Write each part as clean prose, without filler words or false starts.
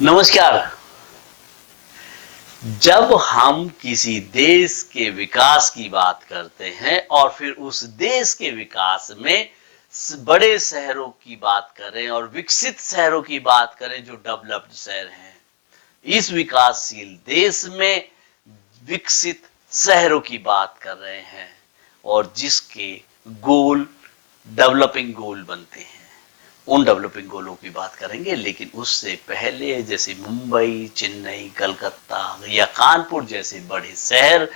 नमस्कार। जब हम किसी देश के विकास की बात करते हैं और फिर उस देश के विकास में बड़े शहरों की बात करें और विकसित शहरों की बात करें जो डेवलप्ड शहर हैं, इस विकासशील देश में विकसित शहरों की बात कर रहे हैं और जिसके गोल डेवलपिंग गोल बनते हैं, उन डेवलपिंग गोलों की बात करेंगे। लेकिन उससे पहले जैसे मुंबई, चेन्नई, कलकत्ता या कानपुर जैसे बड़े शहर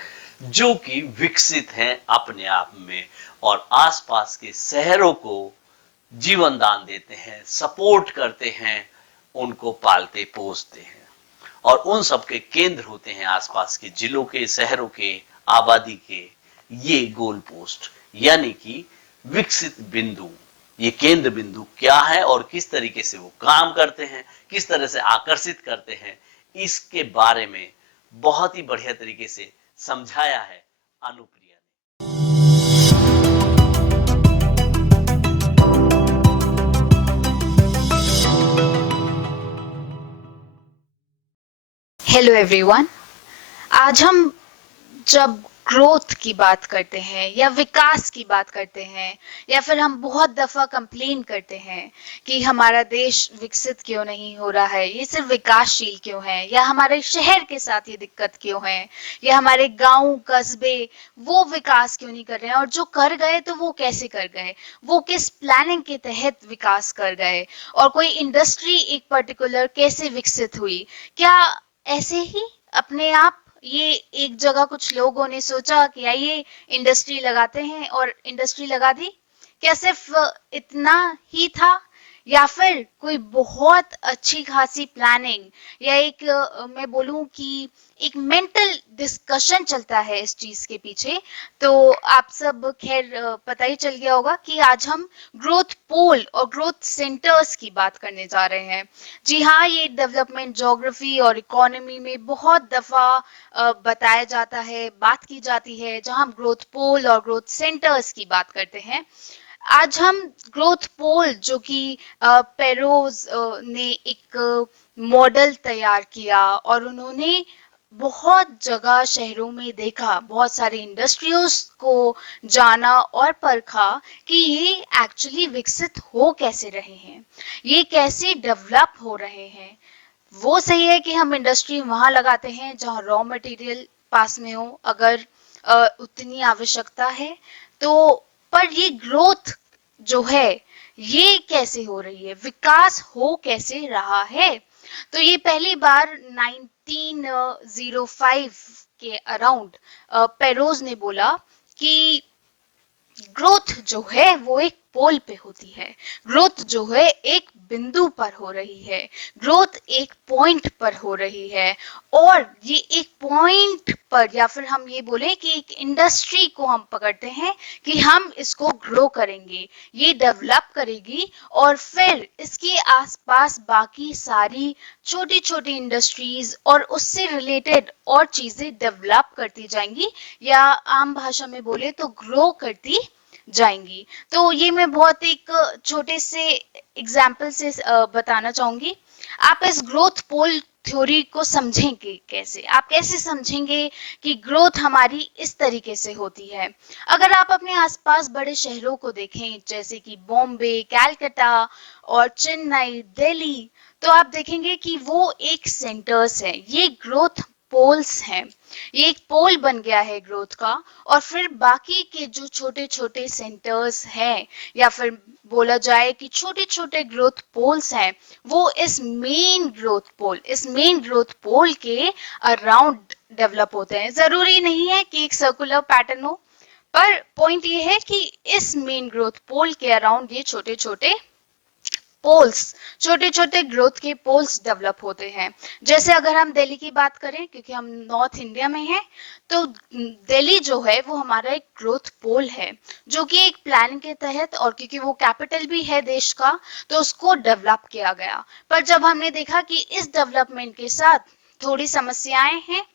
जो कि विकसित हैं अपने आप में और आसपास के शहरों को जीवन दान देते हैं, सपोर्ट करते हैं, उनको पालते पोसते हैं और उन सबके केंद्र होते हैं आसपास के जिलों के, शहरों के, आबादी के ये गोल पोस्ट यानी कि विकसित बिंदु। ये केंद्र बिंदु क्या है और किस तरीके से वो काम करते हैं, किस तरह से आकर्षित करते हैं, इसके बारे में बहुत ही बढ़िया तरीके से समझाया है अनुप्रिया ने। Hello everyone. आज हम जब ग्रोथ की बात करते हैं या विकास की बात करते हैं या फिर हम बहुत दफा कंप्लेन करते हैं कि हमारा देश विकसित क्यों नहीं हो रहा है, ये सिर्फ विकासशील क्यों है, या हमारे शहर के साथ ये दिक्कत क्यों है, या हमारे गांव कस्बे वो विकास क्यों नहीं कर रहे हैं, और जो कर गए तो वो कैसे कर गए, वो किस प्लानिंग के तहत विकास कर गए, और कोई इंडस्ट्री एक पर्टिकुलर कैसे विकसित हुई, क्या ऐसे ही अपने आप ये एक जगह कुछ लोगों ने सोचा कि आइए इंडस्ट्री लगाते हैं और इंडस्ट्री लगा दी? क्या सिर्फ इतना ही था, या फिर कोई बहुत अच्छी खासी प्लानिंग या एक मैं बोलूं कि एक मेंटल डिस्कशन चलता है इस चीज के पीछे? तो आप सब खैर पता ही चल गया होगा कि आज हम ग्रोथ पोल और ग्रोथ सेंटर्स की बात करने जा रहे हैं। जी हाँ, ये डेवलपमेंट ज्योग्राफी और इकोनॉमी में बहुत दफा बताया जाता है, बात की जाती है, जहां हम ग्रोथ पोल और ग्रोथ सेंटर्स की बात करते हैं। आज हम ग्रोथ पोल जो कि पेरोज ने एक मॉडल तैयार किया और उन्होंने बहुत जगह शहरों में देखा, बहुत सारे इंडस्ट्रियों को जाना और परखा कि ये एक्चुअली विकसित हो कैसे रहे हैं, ये कैसे डेवलप हो रहे हैं। वो सही है कि हम इंडस्ट्री वहां लगाते हैं जहां रॉ मटेरियल पास में हो, अगर उतनी आवश्यकता है तो। पर ये ग्रोथ जो है ये कैसे हो रही है, विकास हो कैसे रहा है? तो ये पहली बार 1905 के अराउंड पेरोज ने बोला कि ग्रोथ जो है वो एक पोल पे होती है, ग्रोथ जो है एक बिंदु पर हो रही है, ग्रोथ एक पॉइंट पर हो रही है। और ये एक पॉइंट पर, या फिर हम ये बोले कि एक इंडस्ट्री को हम पकड़ते हैं कि हम इसको ग्रो करेंगे, ये डेवलप करेगी और फिर इसके आसपास बाकी सारी छोटी छोटी इंडस्ट्रीज और उससे रिलेटेड और चीजें डेवलप करती जाएंगी, या आम भाषा में बोले तो ग्रो करती जाएंगी। तो ये मैं बहुत एक छोटे से एग्जाम्पल से बताना चाहूंगी। आप इस ग्रोथ पोल थ्योरी को समझेंगे कैसे, आप कैसे समझेंगे कि ग्रोथ हमारी इस तरीके से होती है? अगर आप अपने आसपास बड़े शहरों को देखें जैसे कि बॉम्बे, कैलकाटा और चेन्नई, दिल्ली, तो आप देखेंगे कि वो एक सेंटर्स है, ये ग्रोथ पोल्स हैं, ये एक पोल बन गया है ग्रोथ का। और फिर बाकी के जो छोटे छोटे सेंटर्स हैं, या फिर बोला जाए कि छोटे छोटे ग्रोथ पोल्स हैं, वो इस मेन ग्रोथ पोल के अराउंड डेवलप होते हैं। जरूरी नहीं है कि एक सर्कुलर पैटर्न हो, पर पॉइंट ये है कि इस मेन ग्रोथ पोल के अराउंड ये छोटे छोटे पोल्स, छोटे छोटे ग्रोथ के पोल्स डेवलप होते हैं। जैसे अगर हम दिल्ली की बात करें, क्योंकि हम नॉर्थ इंडिया में हैं, तो दिल्ली जो है वो हमारा एक ग्रोथ पोल है, जो कि एक प्लान के तहत, और क्योंकि वो कैपिटल भी है देश का, तो उसको डेवलप किया गया। पर जब हमने देखा कि इस डेवलपमेंट के साथ थोड़ी समस्याएं हैं,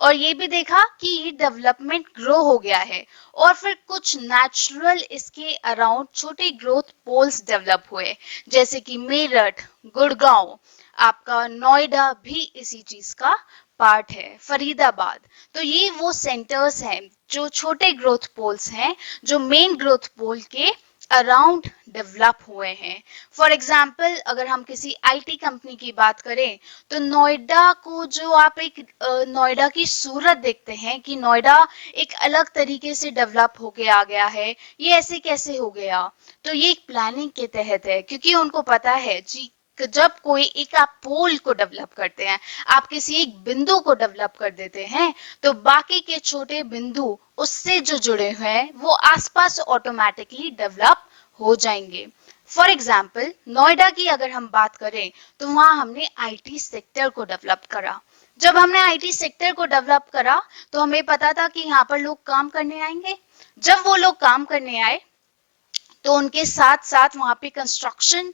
और ये भी देखा कि ये डेवलपमेंट ग्रो हो गया है, और फिर कुछ नेचुरल इसके अराउंड छोटे ग्रोथ पोल्स डेवलप हुए, जैसे कि मेरठ, गुड़गांव, आपका नोएडा भी इसी चीज का पार्ट है, फरीदाबाद। तो ये वो सेंटर्स हैं जो छोटे ग्रोथ पोल्स हैं, जो मेन ग्रोथ पोल के अराउंड डेवलप हुए हैं। फॉर एग्जाम्पल अगर हम किसी आईटी कंपनी की बात करें तो नोएडा को जो आप एक नोएडा की सूरत देखते हैं कि नोएडा एक अलग तरीके से डेवलप होके आ गया है, ये ऐसे कैसे हो गया, तो ये एक प्लानिंग के तहत है, क्योंकि उनको पता है जी कि जब कोई एक आप पोल को डेवलप करते हैं, आप किसी एक बिंदु को डेवलप कर देते हैं, तो बाकी के छोटे बिंदु उससे जो जुड़े हुए हैं वो आसपास ऑटोमेटिकली डेवलप हो जाएंगे। फॉर एग्जाम्पल नोएडा की अगर हम बात करें तो वहां हमने आईटी सेक्टर को डेवलप करा। जब हमने आईटी सेक्टर को डेवलप करा तो हमें पता था कि यहाँ पर लोग काम करने आएंगे। जब वो लोग काम करने आए तो उनके साथ साथ वहां पे कंस्ट्रक्शन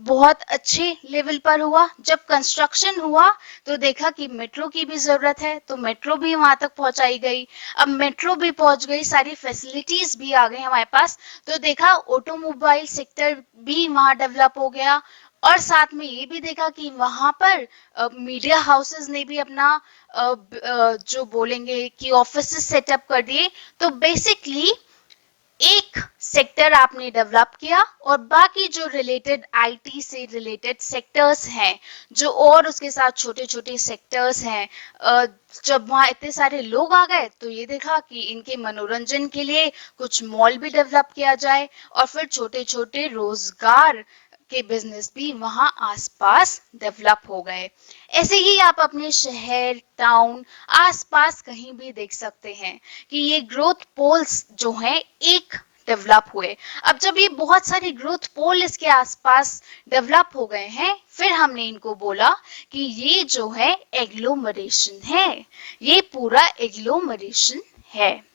बहुत अच्छे लेवल पर हुआ। जब कंस्ट्रक्शन हुआ तो देखा कि मेट्रो की भी जरूरत है, तो मेट्रो भी वहां तक पहुंचाई गई। अब मेट्रो भी पहुंच गई, सारी फैसिलिटीज भी आ गई हमारे पास, तो देखा ऑटोमोबाइल सेक्टर भी वहां डेवलप हो गया। और साथ में ये भी देखा कि वहां पर मीडिया हाउसेस ने भी अपना जो बोलेंगे कि ऑफिस सेटअप कर दिए। तो बेसिकली एक सेक्टर आपने डेवलप किया और बाकी जो रिलेटेड आईटी से रिलेटेड सेक्टर्स हैं, जो और उसके साथ छोटे छोटे सेक्टर्स हैं, जब वहाँ इतने सारे लोग आ गए तो ये देखा कि इनके मनोरंजन के लिए कुछ मॉल भी डेवलप किया जाए और फिर छोटे छोटे रोजगार के बिजनेस भी वहां आसपास डेवलप हो गए। ऐसे ही आप अपने शहर, टाउन, आसपास कहीं भी देख सकते हैं कि ये ग्रोथ पोल्स जो हैं एक डेवलप हुए। अब जब ये बहुत सारे ग्रोथ पोल इसके आसपास डेवलप हो गए हैं, फिर हमने इनको बोला कि ये जो है एग्लोमरेशन है, ये पूरा एग्लोमरेशन है।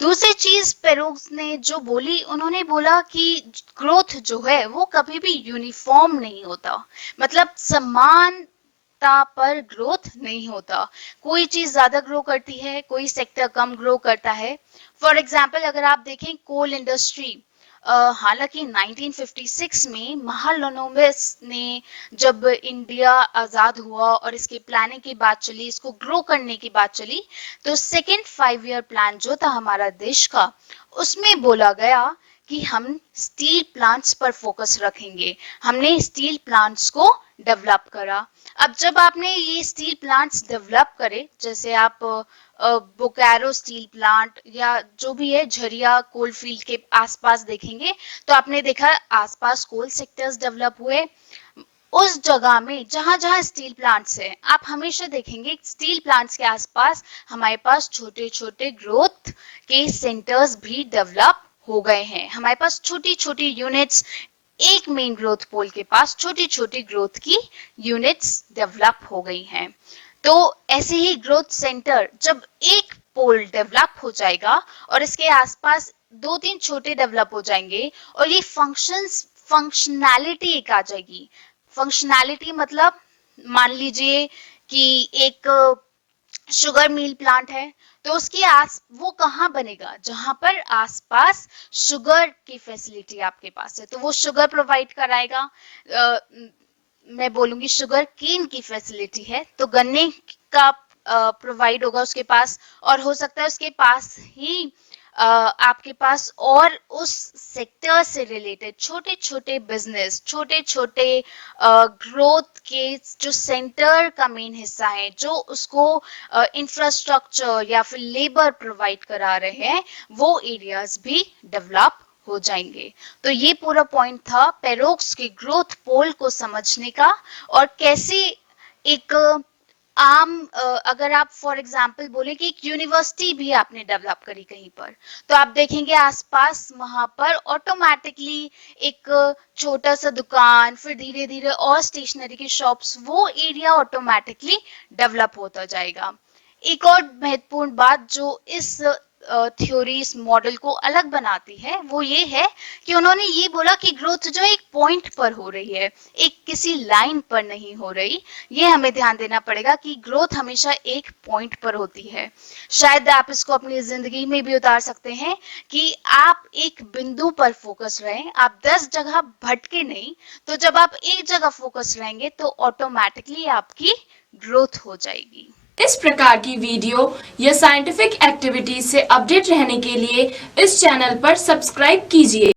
दूसरी चीज पेरोक्स ने जो बोली, उन्होंने बोला कि ग्रोथ जो है वो कभी भी यूनिफॉर्म नहीं होता, मतलब समानता पर ग्रोथ नहीं होता। कोई चीज ज्यादा ग्रो करती है, कोई सेक्टर कम ग्रो करता है। फॉर एग्जाम्पल अगर आप देखें कोल इंडस्ट्री, हालांकि 1956 में महालनोबिस ने जब इंडिया आजाद हुआ और इसकी प्लानिंग की बात चली, इसको ग्रो करने की बात चली, तो सेकेंड 5 ईयर प्लान जो था हमारा देश का, उसमें बोला गया कि हम स्टील प्लांट्स पर फोकस रखेंगे। हमने स्टील प्लांट्स को डेवलप करा। अब जब आपने ये स्टील प्लांट्स डेवलप करे, जैसे आप बोकारो स्टील प्लांट या जो भी है झरिया कोल फील्ड के आसपास देखेंगे, तो आपने देखा आसपास कोल सेक्टर्स डेवलप हुए। उस जगह में जहां जहां स्टील प्लांट्स हैं, आप हमेशा देखेंगे स्टील प्लांट्स के आसपास हमारे पास छोटे छोटे ग्रोथ के सेंटर्स भी डेवलप हो गए हैं। हमारे पास छोटी छोटी यूनिट्स, एक मेन ग्रोथ पोल के पास छोटी छोटी ग्रोथ की यूनिट्स डेवलप हो गई हैं। तो ऐसे ही ग्रोथ सेंटर जब एक पोल डेवलप हो जाएगा और इसके आसपास 2-3 छोटे डेवलप हो जाएंगे और ये फंक्शनैलिटी एक आ जाएगी। फंक्शनैलिटी मतलब मान लीजिए कि एक शुगर मिल प्लांट है, तो उसके आस वो कहाँ बनेगा, जहां पर आसपास शुगर की फैसिलिटी आपके पास है, तो वो शुगर प्रोवाइड कराएगा। मैं बोलूंगी शुगर केन की फैसिलिटी है तो गन्ने का प्रोवाइड होगा उसके पास, और हो सकता है उसके पास ही आपके पास और उस सेक्टर से रिलेटेड छोटे छोटे बिजनेस, छोटे छोटे ग्रोथ के जो सेंटर का मेन हिस्सा है, जो उसको इंफ्रास्ट्रक्चर या फिर लेबर प्रोवाइड करा रहे हैं, वो एरियाज भी डेवलप हो जाएंगे। तो ये पूरा पॉइंट था पेरोक्स के ग्रोथ पोल को समझने का, और कैसे एक आम अगर आप फॉर एग्जांपल बोले कि एक यूनिवर्सिटी भी आपने डेवलप करी कहीं पर, तो आप देखेंगे आसपास वहां पर ऑटोमेटिकली एक छोटा सा दुकान, फिर धीरे धीरे और स्टेशनरी की शॉप्स, वो एरिया ऑटोमेटिकली डेवलप होता जाएगा। एक और महत्वपूर्ण बात जो इस थ्योरी इस मॉडल को अलग बनाती है वो ये है कि उन्होंने ये बोला कि ग्रोथ जो एक पॉइंट पर हो रही है, एक किसी लाइन पर नहीं हो रही। ये हमें ध्यान देना पड़ेगा कि ग्रोथ हमेशा एक पॉइंट पर होती है। शायद आप इसको अपनी जिंदगी में भी उतार सकते हैं कि आप एक बिंदु पर फोकस रहें, आप 10 जगह भटके नहीं। तो जब आप एक जगह फोकस रहेंगे तो ऑटोमेटिकली आपकी ग्रोथ हो जाएगी। इस प्रकार की वीडियो या साइंटिफिक एक्टिविटीज से अपडेट रहने के लिए इस चैनल पर सब्सक्राइब कीजिए।